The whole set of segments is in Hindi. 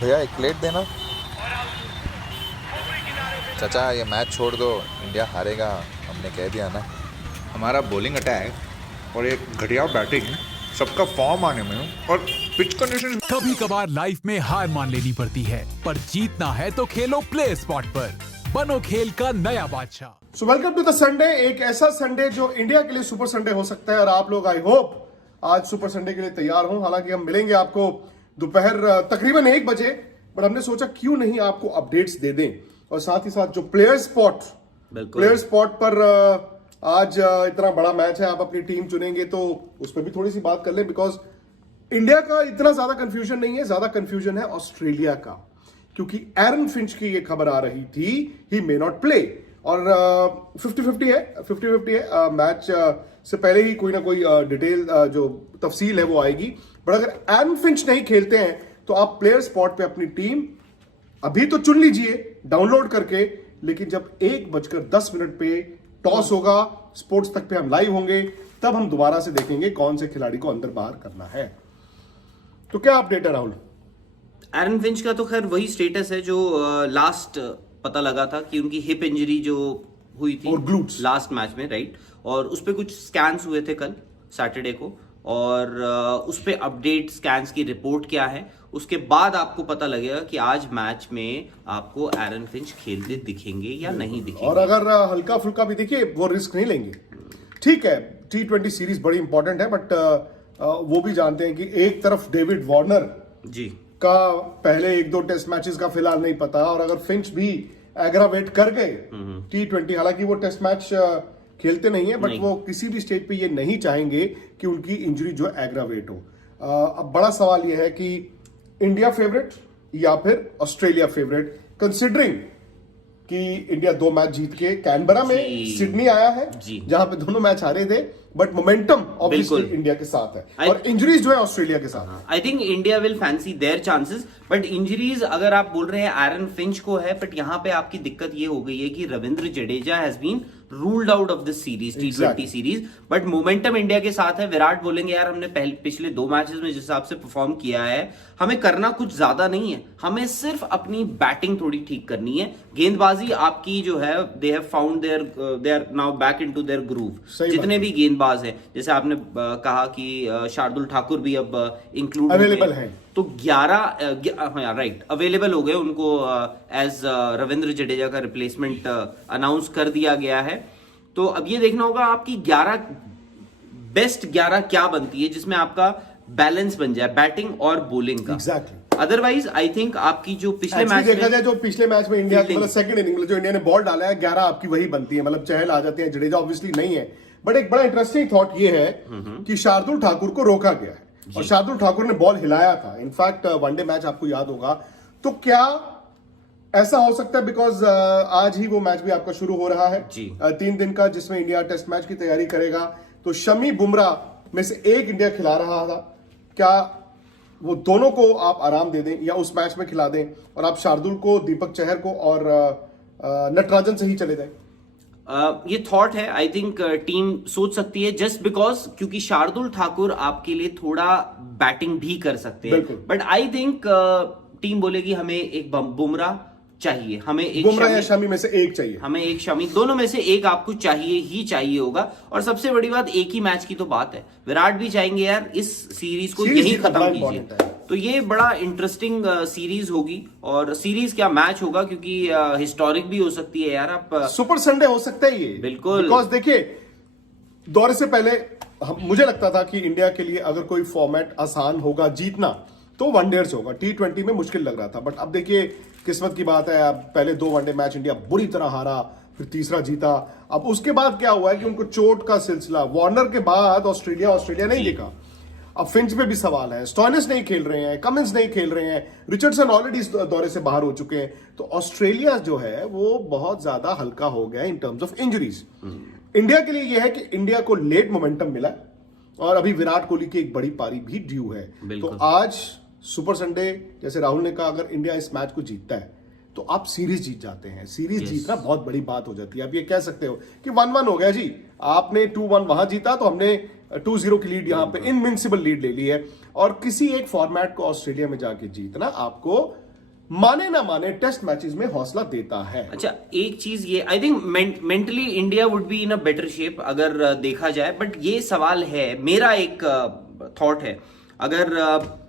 भैया एक प्लेट देना। चाचा ये मैच छोड़ दो, इंडिया हारेगा, हमने कह दिया ना। हमारा बॉलिंग अटैक और एक घटिया बैटिंग, सबका फॉर्म आने में और पिच कंडीशन। कभी कभार लाइफ में हार मान लेनी पड़ती है, पर जीतना है तो खेलो प्ले स्पॉट पर। बनो खेल का नया बादशाह। So welcome to the Sunday, एक ऐसा संडे जो इंडिया के लिए सुपर संडे हो सकता है और आप लोग आई होप आज सुपर संडे के लिए तैयार हो। हालांकि हम मिलेंगे आपको दोपहर तकरीबन 1 बजे, बट हमने सोचा क्यों नहीं आपको अपडेट्स दे दें और साथ ही साथ जो प्लेयर स्पॉट पर आज इतना बड़ा मैच है, आप अपनी टीम चुनेंगे तो उस पर भी थोड़ी सी बात कर लें। बिकॉज इंडिया का इतना ज्यादा कंफ्यूजन नहीं है, ज्यादा कंफ्यूजन है ऑस्ट्रेलिया का, क्योंकि एरन फिंच की ये खबर आ रही थी ही मे नॉट प्ले और 50-50 है मैच से पहले ही कोई ना कोई डिटेल जो तफसील है वो आएगी। बट अगर एरन फिंच नहीं खेलते हैं तो आप प्लेयर स्पॉट पे अपनी टीम अभी तो चुन लीजिए डाउनलोड करके, लेकिन जब 1:10 पे टॉस होगा, स्पोर्ट्स तक पे हम लाइव होंगे, तब हम दोबारा से देखेंगे कौन से खिलाड़ी को अंदर बाहर करना है। तो क्या अपडेट है राहुल? एरन फिंच का तो खैर वही स्टेटस है जो लास्ट पता लगा था कि उनकी हिप इंजरी जो हुई थी और ग्लूट्स लास्ट मैच में, राइट, और उस पे कुछ स्कैन्स हुए थे कल सैटरडे को, और उस पे अपडेट स्कैन्स की रिपोर्ट क्या है, उसके बाद आपको पता लगेगा कि आज मैच में आपको एरन फिंच खेलते दिखेंगे या नहीं दिखेंगे। और अगर हल्का फुल्का भी दिखे वो रिस्क नहीं लेंगे। ठीक है, T20 सीरीज बड़ी इंपॉर्टेंट है, बट वो भी जानते हैं कि एक तरफ डेविड वार्नर जी का पहले 1-2 टेस्ट मैचेस का फिलहाल नहीं पता, और अगर फिंच भी एग्रावेट कर गए T20, हालांकि वो टेस्ट मैच खेलते नहीं है, बट वो किसी भी स्टेज पे ये नहीं चाहेंगे कि उनकी इंजरी जो एग्रावेट हो। अब बड़ा सवाल ये है कि इंडिया फेवरेट या फिर ऑस्ट्रेलिया फेवरेट, कंसिडरिंग कि इंडिया 2 मैच जीत के कैनबरा में सिडनी आया है जहां पे दोनों मैच हारे थे, बट मोमेंटम ऑब्वियसली इंडिया के साथ है और इंजरीज जो है ऑस्ट्रेलिया के साथ है। I think India will fancy their chances, but injuries अगर आप बोल रहे हैं एरन फिंच को है, बट यहां पे आपकी दिक्कत ये हो गई है कि Ravindra Jadeja has been ruled out of this series, T20 series, but momentum India के साथ है। विराट बोलेंगे यार हमने पिछले 2 मैचेस में जिस हिसाब से परफॉर्म किया है, हमें करना कुछ ज्यादा नहीं है, हमें सिर्फ अपनी बैटिंग थोड़ी ठीक करनी है, गेंदबाजी आपकी जो है they have found they are now back into their groove. जितने भी गेंदबाज हैं, जैसे आपने कहा कि शार्दुल ठाकुर भी अब इंक्लूड अवेलेबल हैं, तो 11 राइट अवेलेबल हो गए, उनको एज रविंद्र जडेजा का रिप्लेसमेंट अनाउंस कर दिया गया है। तो अब ये देखना होगा आपकी 11 क्या बनती है जिसमें आपका बैलेंस बन जाए बैटिंग और बॉलिंग का। एग्जैक्टली। अदरवाइज आई थिंक आपकी जो पिछले मैच देखा जाए, जो पिछले मैच में इंडिया मतलब सेकंड इनिंग में जो इंडिया ने बॉल डाला है 11 आपकी वही बनती है, मतलब चहल आ जाते हैं, जडेजा ऑब्वियसली नहीं है। बट एक बड़ा इंटरेस्टिंग थॉट ये है कि शार्दुल ठाकुर को रोका गया है और शार्दुल ठाकुर ने बॉल हिलाया था, इनफैक्ट वनडे मैच आपको याद होगा। तो क्या ऐसा हो सकता है, बिकॉज आज ही वो मैच भी आपका शुरू हो रहा है 3 दिन का, जिसमें इंडिया टेस्ट मैच की तैयारी करेगा, तो शमी बुमराह में से एक इंडिया खिला रहा था, क्या वो दोनों को आप आराम दे दें या उस मैच में खिला दें और आप शार्दुल को, दीपक चहर को और नटराजन से ही चले जाएं? ये थॉट है, आई थिंक टीम सोच सकती है, जस्ट बिकॉज क्योंकि शार्दुल ठाकुर आपके लिए थोड़ा बैटिंग भी कर सकते हैं, बट आई थिंक टीम बोलेगी हमें एक बुमराह चाहिए, हमें एक बुमराह या शमी में से एक चाहिए, हमें एक शमी, दोनों में से एक आपको चाहिए ही चाहिए होगा। और सबसे बड़ी बात, एक ही मैच की तो बात है, विराट भी चाहेंगे यार इस सीरीज को यही खत्म कीजिए, तो ये बड़ा इंटरेस्टिंग सीरीज होगी। और सीरीज क्या मैच होगा, क्योंकि हिस्टोरिक भी हो सकती है यार, आप सुपर संडे हो सकता है ये, बिल्कुल। बिकॉज देखिए दौरे से पहले मुझे लगता था कि इंडिया के लिए अगर कोई फॉर्मेट आसान होगा जीतना तो वनडेज होगा, T20 में मुश्किल लग रहा था, बट अब देखिए किस्मत की बात है, अब पहले 2 वनडे मैच इंडिया बुरी तरह हारा, फिर तीसरा जीता। अब उसके बाद क्या हुआ है कि उनको चोट का सिलसिला, वार्नर के बाद ऑस्ट्रेलिया नहीं दिखा। अब फिंच पे भी सवाल है, स्टॉइनिस नहीं खेल रहे हैं, कमिंस नहीं खेल रहे हैं, रिचर्डसन ऑलरेडी इस दौरे से बाहर हो चुके हैं, तो ऑस्ट्रेलिया जो है वो बहुत ज्यादा हल्का हो गया in terms of injuries. India के लिए यह है कि इंडिया को लेट मोमेंटम मिला और अभी विराट कोहली की एक बड़ी पारी भी ड्यू है। तो आज सुपर संडे, जैसे राहुल ने कहा, अगर इंडिया इस मैच को जीतता है तो आप सीरीज जीत जाते हैं। सीरीज जीतना बहुत बड़ी बात हो जाती है। आप ये कह सकते हो कि 1-1 हो गया जी, आपने 2-1 वहां जीता तो हमने 2-0 की लीड यहां पे इनविंसिबल लीड ले ली है। और किसी एक फॉर्मेट को ऑस्ट्रेलिया में जाके जीतना आपको माने ना माने टेस्ट मैचेस में हौसला देता है। अच्छा, एक चीज ये I think mentally India would be in a better shape अगर देखा जाए, बट ये सवाल है, मेरा एक थॉट है, अगर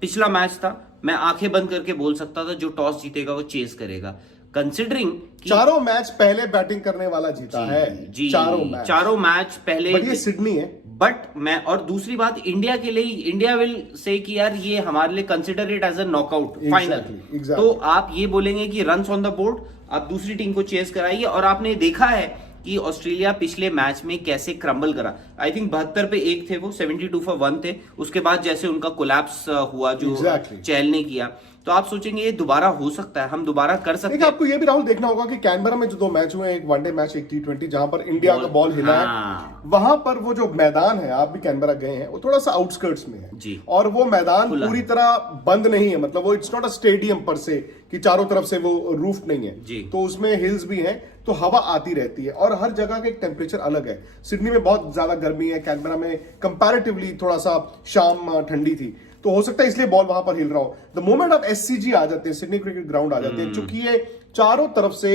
पिछला मैच था मैं आंखें बंद करके बोल सकता था जो टॉस जीतेगा वो चेस करेगा, कंसिडरिंग चारों मैच पहले बैटिंग करने वाला जीता है। जी, चारों मैच पहले, बट ये सिडनी है। बट मैं, और दूसरी बात इंडिया के लिए, इंडिया विल से कि यार ये हमारे लिए consider it as a knockout final. exactly. तो आप ये बोलेंगे कि रन्स ऑन द बोर्ड, आप दूसरी टीम को चेस कराइए, और आपने देखा है कि ऑस्ट्रेलिया पिछले मैच में कैसे क्रम्बल करा। आई थिंक 72 पे 1 थे वो, 72 for 1 थे, उसके बाद जैसे उनका कोलैप्स हुआ जो चहल ने किया, तो आप सोचेंगे ये दोबारा हो सकता है, हम दोबारा कर सकते हैं। आपको ये भी राहुल देखना होगा कि कैनबरा में जो 2 मैच हुए, एक वनडे मैच, एक T20, जहां पर इंडिया का बॉल हिला है, वहां पर वो जो मैदान है, आप भी कैनबरा गए हैं, वो थोड़ा सा आउटस्कर्ट्स में है जी, और वो मैदान पूरी तरह बंद नहीं है, मतलब वो इट्स नॉट अ स्टेडियम पर से कि चारों तरफ से वो रूफ नहीं है जी, तो उसमें हिल्स भी हैं, तो हवा आती रहती है और हर जगह का एक टेम्परेचर अलग है। सिडनी में बहुत ज्यादा गर्मी है, कैनबरा में कंपैरेटिवली थोड़ा सा शाम ठंडी थी, तो हो सकता है इसलिए बॉल वहां पर हिल रहा हो। द मोमेंट ऑफ SCG आ जाते हैं, सिडनी क्रिकेट ग्राउंड आ जाते हैं, चूंकि ये चारों तरफ से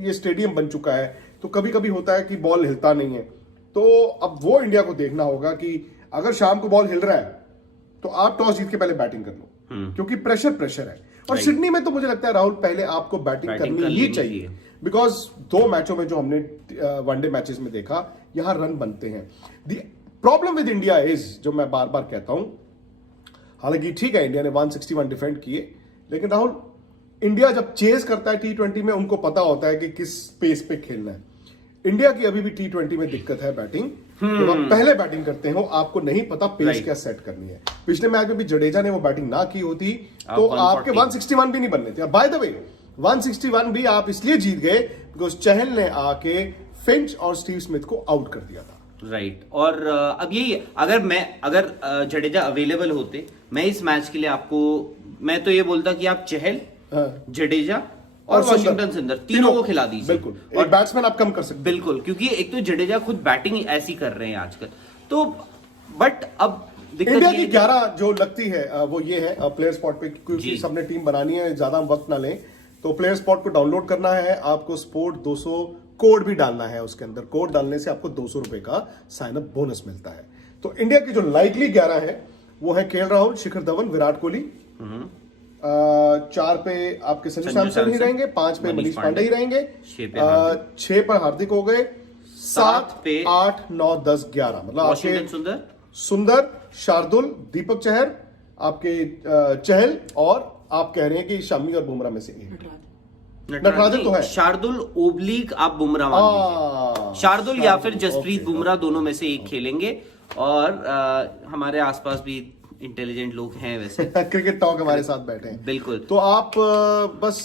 ये स्टेडियम बन चुका है, तो कभी कभी होता है कि बॉल हिलता नहीं है। तो अब वो इंडिया को देखना होगा कि अगर शाम को बॉल हिल रहा है तो आप टॉस जीत के पहले बैटिंग कर लो, क्योंकि प्रेशर है। और सिडनी में तो मुझे लगता है राहुल पहले आपको बैटिंग करनी ही चाहिए, बिकॉज 2 मैचों में जो हमने वनडे मैचेस में देखा, यहां रन बनते हैं। The problem with India is, जो मैं बार बार कहता हूं, हालांकि ठीक है इंडिया ने 161 डिफेंड किए, लेकिन राहुल इंडिया जब चेज करता है T20 में, उनको पता होता है कि किस पेस पे खेलना है। इंडिया की अभी भी T20 में दिक्कत है बैटिंग, जब आप पहले बैटिंग करते हो आपको नहीं पता पेस क्या सेट करनी है। पिछले मैच में भी जडेजा ने वो बैटिंग ना की होती तो आपके 161 भी नहीं बनने थे। बाय द वे 161 भी आप इसलिए जीत गए बिकॉज चहल ने आके फिंच और स्टीव स्मिथ को आउट कर दिया था। राइट और अब यही, अगर जडेजा अवेलेबल होते, मैं इस मैच के लिए आपको, मैं तो ये बोलता कि आप चहल, जडेजा और वाशिंगटन सुंदर तीनों को खिला दीजिए। बिल्कुल, और बैट्समैन आप कम कर सकते, बिल्कुल, क्योंकि एक तो जडेजा खुद बैटिंग ऐसी कर रहे हैं आजकल, तो बट अब इंडिया की 11 जो लगती है वो ये है प्लेयर स्पॉट पे, क्योंकि सबने टीम बनानी है, ज्यादा वक्त ना लें, तो प्लेयर स्पॉट को डाउनलोड करना है आपको, स्पोर्ट 200 कोड भी डालना है उसके अंदर। कोड डालने से आपको 200 रुपए का साइन अप बोनस मिलता है। तो इंडिया की जो लाइकली 11 है वो है KL राहुल, शिखर धवन, विराट कोहली, 4 पे आपके संजू सैमसन ही रहेंगे, 5 पे मनीष पांडे ही रहेंगे, 6 पर हार्दिक हो गए, 7 पे 8 9 10 11, मतलब आपके सुंदर, शार्दुल, दीपक चहर, आपके चहल, और आप कह रहे हैं कि शमी और बुमराह में से एक नटराजन तो है, शार्दुल ओब्लिक आप बुमराह मान लीजिए, शार्दुल या फिर जसप्रीत बुमराह, दोनों में से एक खेलेंगे। और हमारे आसपास भी इंटेलिजेंट लोग हैं वैसे क्रिकेट टॉक हमारे साथ बैठे हैं, बिल्कुल। तो आप बस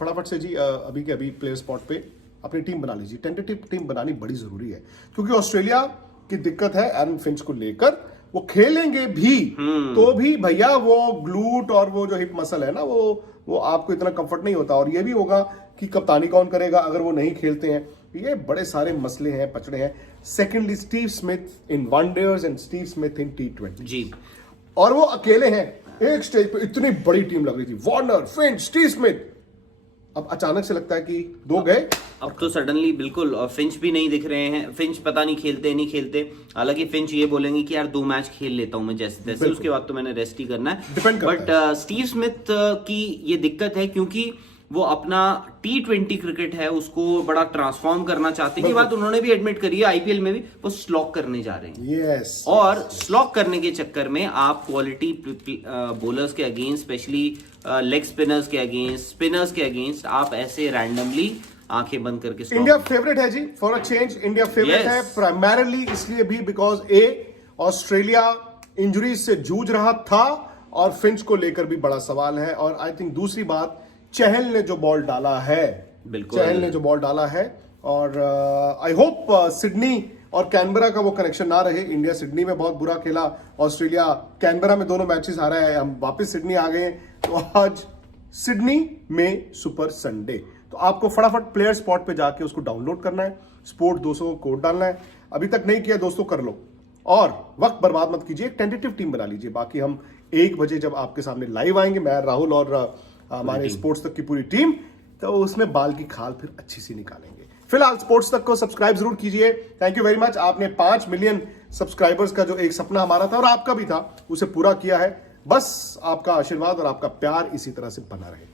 फटाफट से जी अभी के अभी प्लेयर स्पॉट पे अपनी टीम बना लीजिए। टेंटेटिव टीम बनानी बड़ी जरूरी है, क्योंकि ऑस्ट्रेलिया की दिक्कत है एरन फिंच को लेकर, वो खेलेंगे भी तो भी भैया वो ग्लूट और वो जो हिप मसल है ना, वो आपको इतना कंफर्ट नहीं होता। और ये भी होगा कि कप्तानी कौन करेगा अगर वो नहीं खेलते हैं, ये बड़े सारे मसले हैं, पचड़े हैं। Secondly Steve Smith in one-days and Steve Smith in T20 जी, और वो अकेले हैं एक स्टेज पे, इतनी बड़ी टीम लग रही थी, वार्नर, फिंच, स्टीव स्मिथ, अब अचानक से लगता है कि 2 गए। अब तो सडनली बिल्कुल, और फिंच भी नहीं दिख रहे हैं, फिंच पता नहीं खेलते नहीं खेलते। हालांकि फिंच ये बोलेंगे कि यार 2 मैच खेल लेता हूं मैं जैसे तैसे, उसके बाद तो मैंने रेस्ट ही करना है। बट स्टीव स्मिथ की ये दिक्कत है, क्योंकि वो अपना T20 क्रिकेट है उसको बड़ा ट्रांसफॉर्म करना चाहते हैं। ये बात उन्होंने भी एडमिट करी है, IPL में भी वो स्लॉक करने जा रहे हैं। और स्लॉक करने के चक्कर में आप क्वालिटी बॉलर्स के अगेंस्ट, स्पेशली लेग स्पिनर्स के अगेंस्ट, स्पिनर्स के अगेंस्ट, आप ऐसे रैंडमली आंखें बंद करके। इंडिया फेवरेट है जी, for a change India favourite है, प्राइमरीली इसलिए भी बिकॉज ऑस्ट्रेलिया इंजरीज से जूझ रहा था और फिंच को लेकर भी बड़ा सवाल है। और आई थिंक दूसरी बात, चहल ने जो बॉल डाला है, चहल ने जो बॉल डाला है, और आई होप सिडनी और कैनबरा का वो कनेक्शन ना रहे। इंडिया सिडनी में बहुत बुरा खेला, ऑस्ट्रेलिया कैनबरा में दोनों मैचेस हारा है, हम वापस सिडनी आ गए, तो आज सिडनी में सुपर संडे। तो आपको फटाफट प्लेयर स्पॉट पे जाके उसको डाउनलोड करना है, स्पोर्ट 200 कोड डालना है, अभी तक नहीं किया दोस्तों कर लो, और वक्त बर्बाद मत कीजिए, एक टेंटेटिव टीम बना लीजिए। बाकी हम 1 बजे जब आपके सामने लाइव आएंगे, मैं राहुल और हमारे स्पोर्ट्स तक की पूरी टीम, तो उसमें बाल की खाल फिर अच्छी सी निकालेंगे। फिलहाल स्पोर्ट्स तक को सब्सक्राइब जरूर कीजिए। Thank you very much. आपने 5 मिलियन सब्सक्राइबर्स का जो एक सपना हमारा था और आपका भी था, उसे पूरा किया है। बस आपका आशीर्वाद और आपका प्यार इसी तरह से बना रहे।